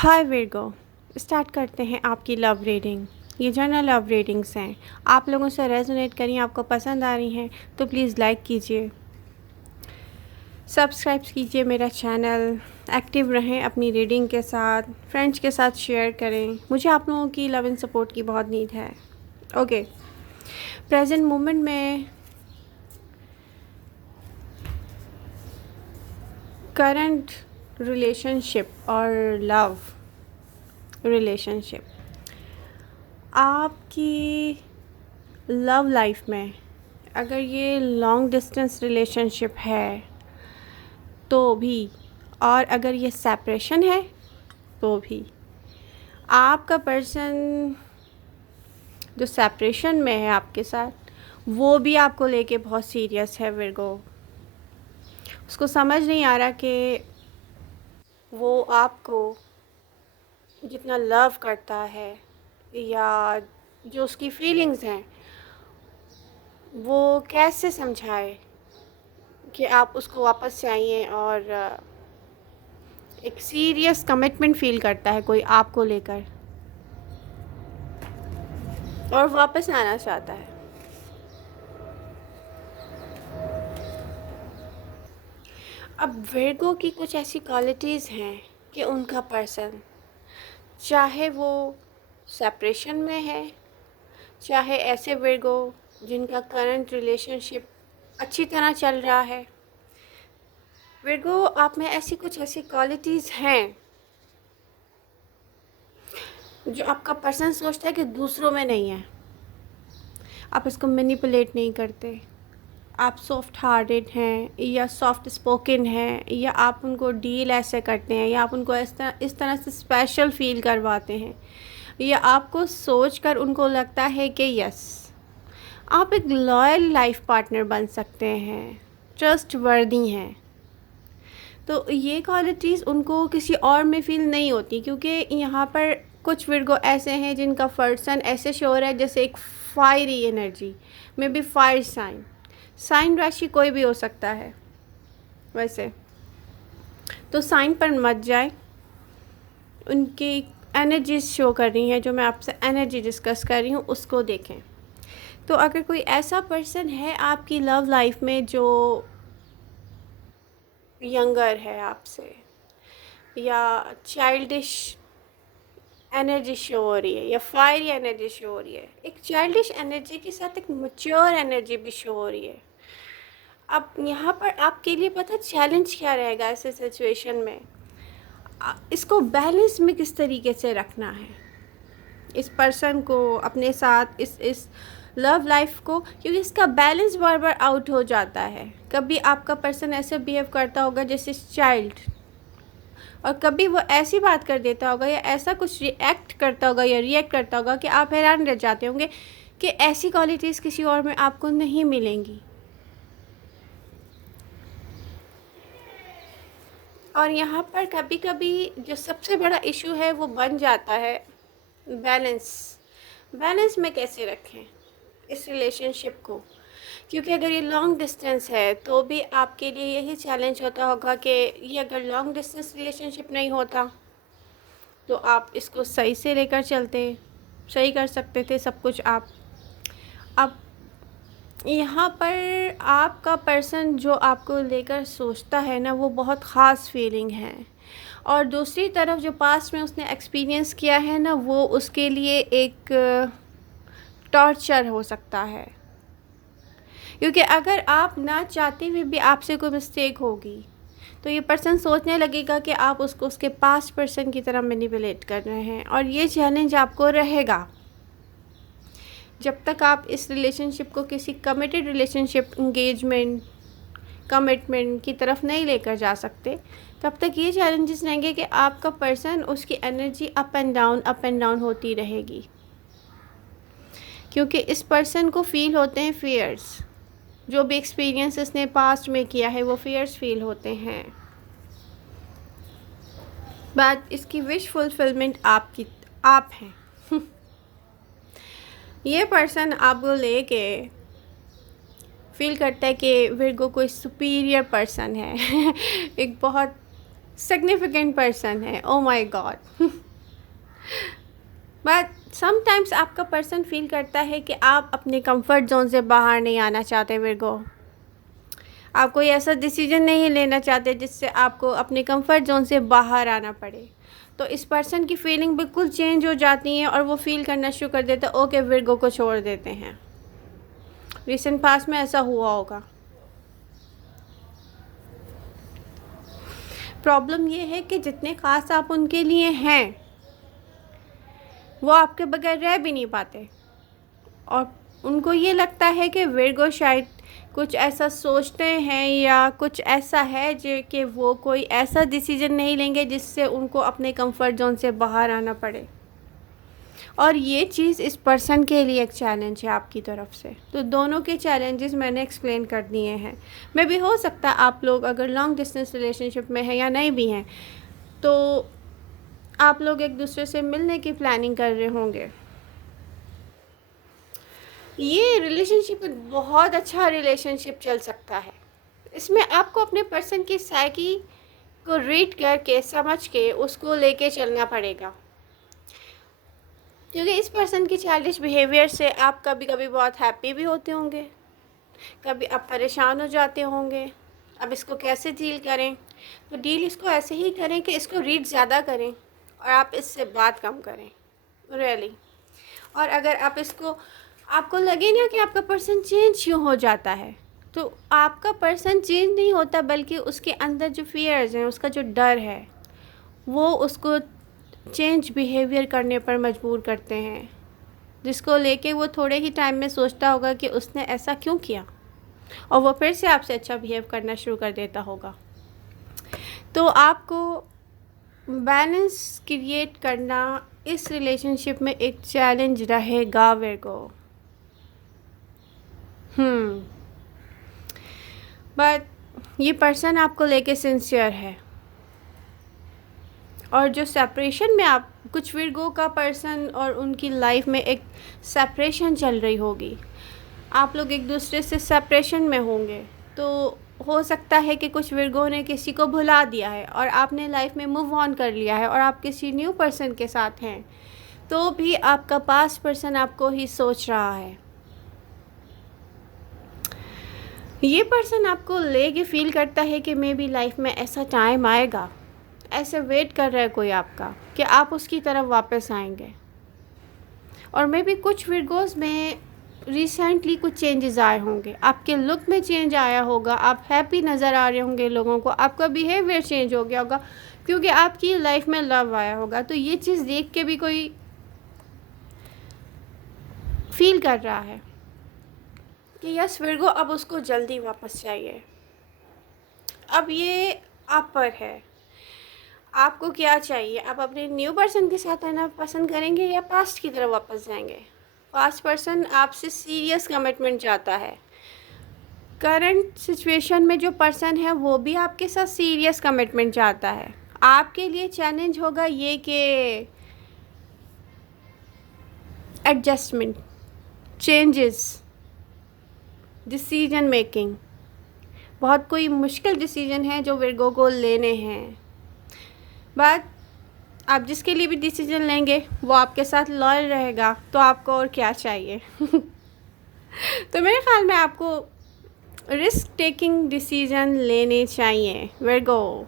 हाय Virgo. Start करते हैं आपकी लव रीडिंग। ये जनरल लव रीडिंग्स हैं। आप लोगों से रेजोनेट करी, आपको पसंद आ रही हैं तो प्लीज़ लाइक कीजिए, सब्सक्राइब कीजिए मेरा चैनल, एक्टिव रहें अपनी रीडिंग के साथ, फ्रेंड्स के साथ शेयर करें। मुझे आप लोगों की लव एंड सपोर्ट की बहुत नीड है। ओके, प्रेजेंट मोमेंट में करंट रिलेशनशिप और लव रिलेशनशिप, आपकी लव लाइफ में अगर ये लॉन्ग डिस्टेंस रिलेशनशिप है तो भी, और अगर ये सेपरेशन है तो भी, आपका पर्सन जो सेपरेशन में है आपके साथ, वो भी आपको लेके बहुत सीरियस है विर्गो। उसको समझ नहीं आ रहा कि वो आपको जितना लव करता है या जो उसकी फीलिंग्स हैं वो कैसे समझाए कि आप उसको वापस चाहिए। और एक सीरियस कमिटमेंट फील करता है कोई आपको लेकर और वापस आना चाहता है। अब विर्गो की कुछ ऐसी क्वालिटीज़ हैं कि उनका पर्सन, चाहे वो सेपरेशन में है, चाहे ऐसे विर्गो जिनका करंट रिलेशनशिप अच्छी तरह चल रहा है, विर्गो आप में ऐसी कुछ ऐसी क्वालिटीज़ हैं जो आपका पर्सन सोचता है कि दूसरों में नहीं है। आप इसको मैनिपुलेट नहीं करते, आप सॉफ्ट हार्टेड हैं या सॉफ्ट स्पोकन हैं, या आप उनको डील ऐसे करते हैं, या आप उनको इस तरह से स्पेशल फील करवाते हैं, या आपको सोचकर उनको लगता है कि यस आप एक लॉयल लाइफ पार्टनर बन सकते हैं, ट्रस्ट वर्दी हैं। तो ये क्वालिटीज़ उनको किसी और में फील नहीं होती, क्योंकि यहाँ पर कुछ विर्गो ऐसे हैं जिनका पर्सन ऐसे शो है जैसे एक फायरी एनर्जी में भी, फायर साइन राशि कोई भी हो सकता है वैसे, तो साइन पर मत जाए। उनकी एनर्जीज शो कर रही हैं, जो मैं आपसे एनर्जी डिस्कस कर रही हूँ उसको देखें। तो अगर कोई ऐसा पर्सन है आपकी लव लाइफ में जो यंगर है आपसे, या चाइल्डिश एनर्जी शो हो रही है, या फायरी एनर्जी शो हो रही है, एक चाइल्डिश एनर्जी के साथ एक मैच्योर एनर्जी भी शो हो रही है। अब यहाँ पर आपके लिए पता चैलेंज क्या रहेगा ऐसे सिचुएशन में, इसको बैलेंस में किस तरीके से रखना है इस पर्सन को अपने साथ, इस लव लाइफ को, क्योंकि इसका बैलेंस बार बार आउट हो जाता है। कभी आपका पर्सन ऐसे बिहेव करता होगा जैसे चाइल्ड, और कभी वो ऐसी बात कर देता होगा या ऐसा कुछ रिएक्ट करता होगा या रिएक्ट करता होगा कि आप हैरान रह जाते होंगे कि ऐसी क्वालिटीज़ किसी और में आपको नहीं मिलेंगी। और यहाँ पर कभी कभी जो सबसे बड़ा इशू है वो बन जाता है बैलेंस में कैसे रखें इस रिलेशनशिप को, क्योंकि अगर ये लॉन्ग डिस्टेंस है तो भी आपके लिए यही चैलेंज होता होगा कि ये अगर लॉन्ग डिस्टेंस रिलेशनशिप नहीं होता तो आप इसको सही से लेकर चलते, सही कर सकते थे सब कुछ आप। अब यहाँ पर आपका पर्सन जो आपको लेकर सोचता है ना, वो बहुत ख़ास फीलिंग है, और दूसरी तरफ जो पास्ट में उसने एक्सपीरियंस किया है ना, वो उसके लिए एक टॉर्चर हो सकता है। क्योंकि अगर आप ना चाहते हुए भी आपसे कोई मिस्टेक होगी तो ये पर्सन सोचने लगेगा कि आप उसको उसके पास्ट पर्सन की तरह मैनिपुलेट कर रहे हैं, और ये चैलेंज आपको रहेगा जब तक आप इस रिलेशनशिप को किसी कमिटेड रिलेशनशिप, इंगेजमेंट, कमिटमेंट की तरफ नहीं लेकर जा सकते। तब तक ये चैलेंजेस रहेंगे कि आपका पर्सन, उसकी एनर्जी अप एंड डाउन होती रहेगी, क्योंकि इस पर्सन को फील होते हैं फियर्स। जो भी एक्सपीरियंस इसने पास्ट में किया है वो फियर्स फील होते हैं। बट इसकी विश फुलफिलमेंट आप हैं। ये पर्सन आपको लेके फील करता है कि विर्गो कोई सुपीरियर पर्सन है एक बहुत सिग्निफिकेंट पर्सन है, oh my God. But sometimes आपका पर्सन फील करता है कि आप अपने कंफर्ट जोन से बाहर नहीं आना चाहते विर्गो। आप कोई ऐसा डिसीजन नहीं लेना चाहते जिससे आपको अपने कंफर्ट जोन से बाहर आना पड़े। तो इस पर्सन की फीलिंग बिल्कुल चेंज हो जाती है और वो फील करना शुरू कर देते हैं ओके विर्गो को छोड़ देते हैं। रिसेंट पास्ट में ऐसा हुआ होगा। प्रॉब्लम ये है कि जितने ख़ास आप उनके लिए हैं वो आपके बगैर रह भी नहीं पाते, और उनको ये लगता है कि विर्गो शायद कुछ ऐसा सोचते हैं या कुछ ऐसा है जो कि वो कोई ऐसा डिसीजन नहीं लेंगे जिससे उनको अपने कंफर्ट जोन से बाहर आना पड़े। और ये चीज़ इस पर्सन के लिए एक चैलेंज है आपकी तरफ से। तो दोनों के चैलेंजेस मैंने एक्सप्लेन कर दिए हैं। मे भी हो सकता है आप लोग अगर लॉन्ग डिस्टेंस रिलेशनशिप में हैं या नहीं भी हैं तो आप लोग एक दूसरे से मिलने की प्लानिंग कर रहे होंगे। ये रिलेशनशिप बहुत अच्छा रिलेशनशिप चल सकता है। इसमें आपको अपने पर्सन की साइकी को रीड करके समझ के उसको लेके चलना पड़ेगा, क्योंकि इस पर्सन की चाइल्डिश बिहेवियर से आप कभी कभी बहुत हैप्पी भी होते होंगे, कभी आप परेशान हो जाते होंगे। अब इसको कैसे डील करें? तो डील इसको ऐसे ही करें कि इसको रीड ज़्यादा करें और आप इससे बात कम करें रियली। और अगर आप इसको आपको लगे ना कि आपका पर्सन चेंज क्यों हो जाता है, तो आपका पर्सन चेंज नहीं होता बल्कि उसके अंदर जो फियर्स हैं, उसका जो डर है वो उसको चेंज बिहेवियर करने पर मजबूर करते हैं, जिसको लेके वो थोड़े ही टाइम में सोचता होगा कि उसने ऐसा क्यों किया और वो फिर से आपसे अच्छा बिहेव करना शुरू कर देता होगा। तो आपको बैलेंस क्रिएट करना इस रिलेशनशिप में एक चैलेंज रहेगा विर्गो। बट ये पर्सन आपको लेके सिंसियर है, और जो सेपरेशन में आप कुछ विर्गो का पर्सन और उनकी लाइफ में एक सेपरेशन चल रही होगी, आप लोग एक दूसरे से सेपरेशन में होंगे। तो हो सकता है कि कुछ विर्गो ने किसी को भुला दिया है और आपने लाइफ में मूव ऑन कर लिया है और आप किसी न्यू पर्सन के साथ हैं, तो भी आपका पास्ट पर्सन आपको ही सोच रहा है। ये पर्सन आपको लेके फील करता है कि मे बी लाइफ में ऐसा टाइम आएगा, ऐसे वेट कर रहा है कोई आपका कि आप उसकी तरफ वापस आएंगे। और मे बी कुछ विर्गोस में रिसेंटली कुछ चेंजेस आए होंगे, आपके लुक में चेंज आया होगा, आप हैप्पी नज़र आ रहे होंगे लोगों को, आपका बिहेवियर चेंज हो गया होगा क्योंकि आपकी लाइफ में लव आया होगा। तो ये चीज़ देख के भी कोई फील कर रहा है कि यस विर्गो अब उसको जल्दी वापस चाहिए। अब ये आप पर है, आपको क्या चाहिए? आप अपने न्यू पर्सन के साथ रहना पसंद करेंगे या पास्ट की तरफ वापस जाएंगे? पास्ट पर्सन आपसे सीरियस कमिटमेंट चाहता है। करंट सिचुएशन में जो पर्सन है वो भी आपके साथ सीरियस कमिटमेंट चाहता है। आपके लिए चैलेंज होगा ये कि एडजस्टमेंट, चेंजेस, डिसीजन मेकिंग, बहुत कोई मुश्किल डिसीजन है जो विर्गो को लेने हैं। बट आप जिसके लिए भी डिसीजन लेंगे वो आपके साथ लॉयल रहेगा, तो आपको और क्या चाहिए? तो मेरे ख्याल में आपको रिस्क टेकिंग डिसीजन लेने चाहिए विर्गो।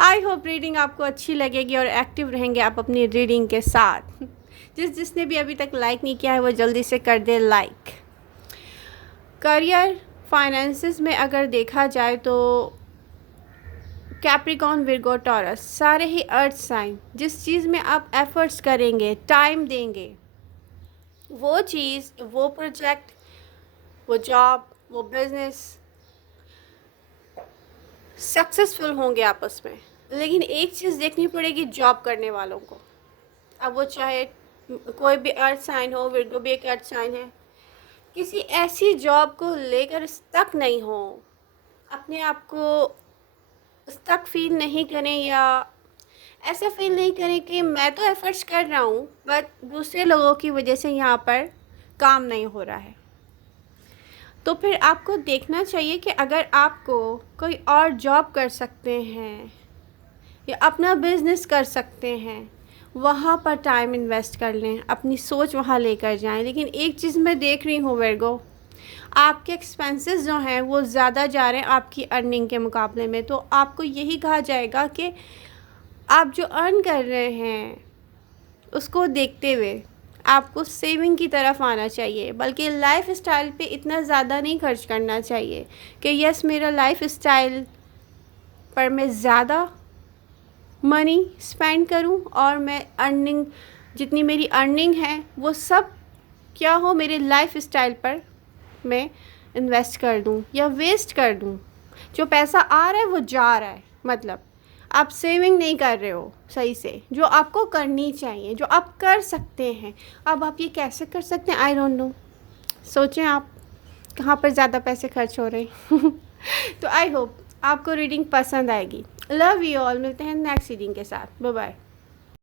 आई होप रीडिंग आपको अच्छी लगेगी और एक्टिव रहेंगे आप अपनी रीडिंग के साथ। जिसने भी अभी तक लाइक नहीं किया है वो जल्दी से कर दे लाइक। करियर, फाइनेंसेस में अगर देखा जाए तो कैप्रिकॉर्न, विर्गो, टॉरस सारे ही अर्थ साइन, जिस चीज़ में आप एफर्ट्स करेंगे, टाइम देंगे, वो चीज़, वो प्रोजेक्ट, वो जॉब, वो बिज़नेस सक्सेसफुल होंगे आप उसमें। लेकिन एक चीज़ देखनी पड़ेगी जॉब करने वालों को। अब वो चाहे कोई भी अर्थ साइन हो, विर्गो भी एक अर्थ साइन है, किसी ऐसी जॉब को लेकर स्टक नहीं हो, अपने आप को स्टक फील नहीं करें या ऐसा फील नहीं करें कि मैं तो एफर्ट्स कर रहा हूँ बट दूसरे लोगों की वजह से यहाँ पर काम नहीं हो रहा है। तो फिर आपको देखना चाहिए कि अगर आपको कोई और जॉब कर सकते हैं या अपना बिज़नेस कर सकते हैं, वहाँ पर टाइम इन्वेस्ट कर लें, अपनी सोच वहाँ लेकर जाएं। लेकिन एक चीज़ मैं देख रही हूँ वर्गो, आपके एक्सपेंसेस जो हैं वो ज़्यादा जा रहे हैं आपकी अर्निंग के मुकाबले में। तो आपको यही कहा जाएगा कि आप जो अर्न कर रहे हैं उसको देखते हुए आपको सेविंग की तरफ आना चाहिए, बल्कि लाइफ स्टाइल पे इतना ज़्यादा नहीं खर्च करना चाहिए कि यस मेरा लाइफ स्टाइल पर मैं ज़्यादा मनी स्पेंड करूं और मैं अर्निंग, जितनी मेरी अर्निंग है वो सब क्या हो मेरे लाइफ स्टाइल पर मैं इन्वेस्ट कर दूं या वेस्ट कर दूं। जो पैसा आ रहा है वो जा रहा है, मतलब आप सेविंग नहीं कर रहे हो सही से, जो आपको करनी चाहिए, जो आप कर सकते हैं। अब आप ये कैसे कर सकते हैं, आई डोंट नो। सोचें आप कहाँ पर ज़्यादा पैसे खर्च हो रहे हैं। तो आई होप आपको रीडिंग पसंद आएगी। लव यू ऑल, मिलते हैं नेक्स्ट रीडिंग के साथ। Bye bye.